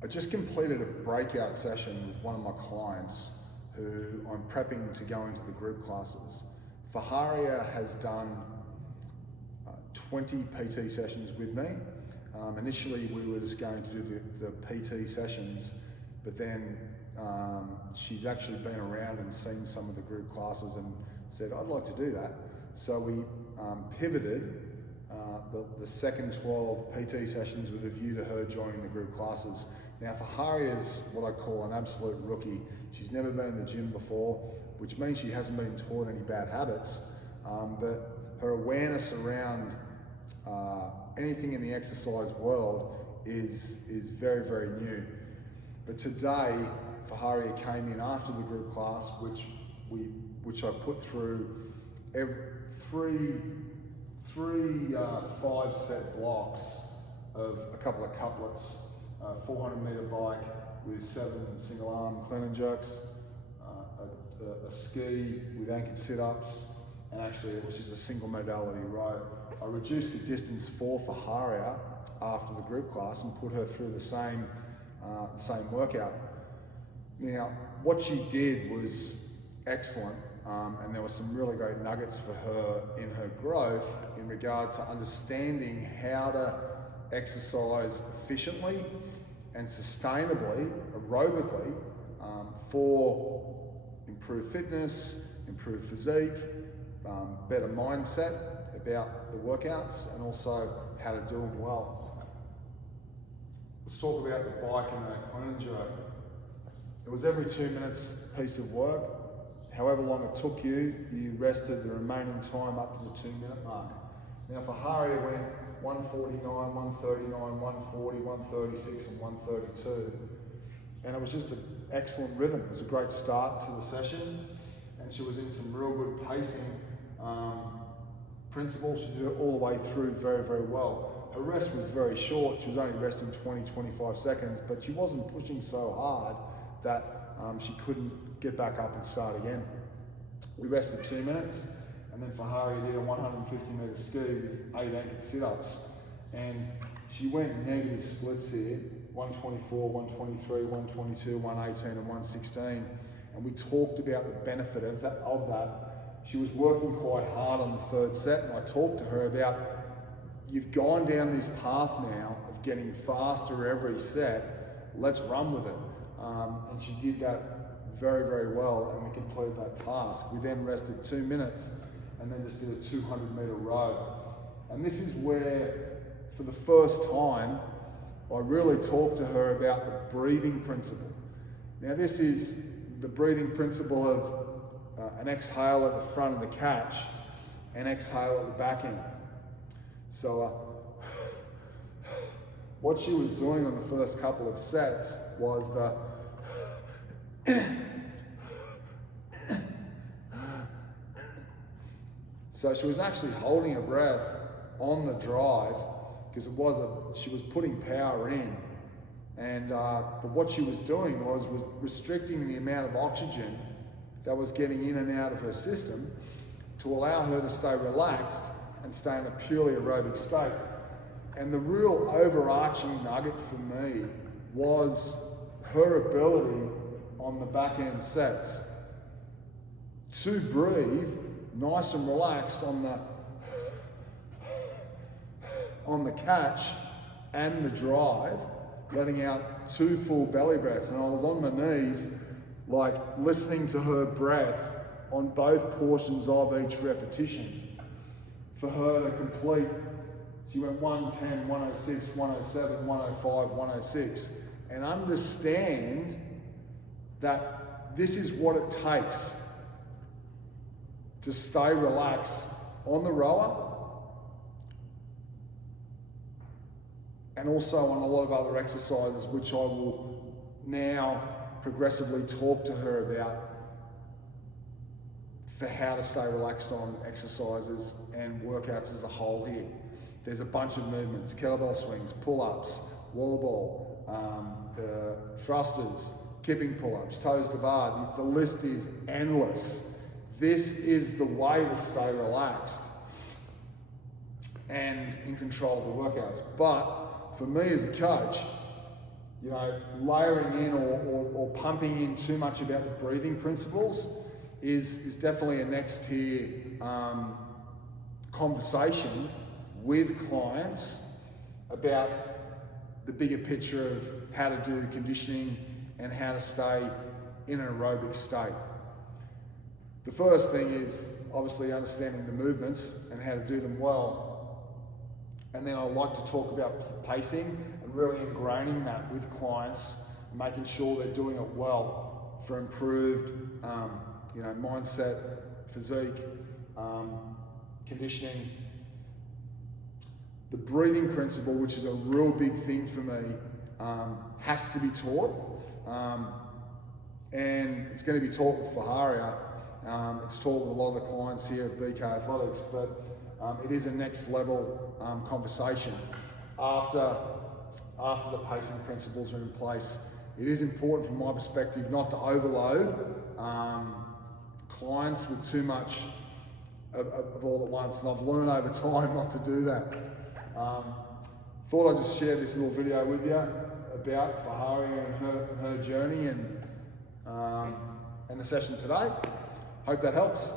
I just completed a breakout session with one of my clients who I'm prepping to go into the group classes. Faharia has done 20 PT sessions with me. Initially, we were just going to do the PT sessions, but then she's actually been around and seen some of the group classes and said, I'd like to do that. So we pivoted the second 12 PT sessions with a view to her joining the group classes. Now, Faharia is what I call an absolute rookie. She's never been in the gym before, which means she hasn't been taught any bad habits, but her awareness around anything in the exercise world is very, very new. But today, Faharia came in after the group class, which I put through three 5-set blocks of a couple of couplets, 400-meter bike with 7 single arm clean and jerks, a ski with anchored sit-ups, and actually it was just a single modality row. I reduced the distance for Faharia after the group class and put her through the same workout. Now, what she did was excellent, and there were some really great nuggets for her in her growth in regard to understanding how to exercise efficiently and sustainably, aerobically, for improved fitness, improved physique, better mindset about the workouts, and also how to do them well. Let's talk about the bike and the clean and jerk. It was every 2 minutes piece of work. However long it took you, you rested the remaining time up to the 2-minute mark. Now, Faharia went 149, 139, 140, 136, and 132. And it was just an excellent rhythm. It was a great start to the session, and she was in some real good pacing principles. She did it all the way through very, very well. Her rest was very short. She was only resting 20, 25 seconds, but she wasn't pushing so hard that she couldn't get back up and start again. We rested 2 minutes, and then Faharia did a 150-meter ski with 8 anchored sit-ups, and she went negative splits here, 124, 123, 122, 118, and 116, and we talked about the benefit of that. She was working quite hard on the third set, and I talked to her about, you've gone down this path now of getting faster every set, let's run with it. And she did that very, very well, and we completed that task. We then rested 2 minutes and then just did a 200-meter row. And this is where, for the first time, I really talked to her about the breathing principle. Now, this is the breathing principle of an exhale at the front of the catch and exhale at the back end. So what she was doing on the first couple of sets was the so she was actually holding her breath on the drive because she was putting power in, and but what she was doing was restricting the amount of oxygen that was getting in and out of her system to allow her to stay relaxed and stay in a purely aerobic state. And the real overarching nugget for me was her ability on the back end sets to breathe nice and relaxed on the catch and the drive, letting out 2 full belly breaths. And I was on my knees, like listening to her breath on both portions of each repetition for her to complete. She went 110, 106, 107, 105, 106, and understand that this is what it takes to stay relaxed on the rower and also on a lot of other exercises, which I will now progressively talk to her about for how to stay relaxed on exercises and workouts as a whole here. There's a bunch of movements: kettlebell swings, pull-ups, wall ball, thrusters, kipping pull-ups, toes to bar. The list is endless. This is the way to stay relaxed and in control of the workouts. But for me as a coach, you know, layering in or pumping in too much about the breathing principles is definitely a next tier conversation with clients about the bigger picture of how to do conditioning and how to stay in an aerobic state. The first thing is obviously understanding the movements and how to do them well. And then I like to talk about pacing and really ingraining that with clients, making sure they're doing it well for improved you know, mindset, physique, conditioning. The breathing principle, which is a real big thing for me, has to be taught. And it's going to be taught with Faharia. It's taught with a lot of the clients here at BK Athletics, but it is a next level conversation. After the pacing principles are in place, it is important from my perspective not to overload clients with too much of all at once, and I've learned over time not to do that. Thought I'd just share this little video with you about Faharia and her journey and the session today. Hope that helps.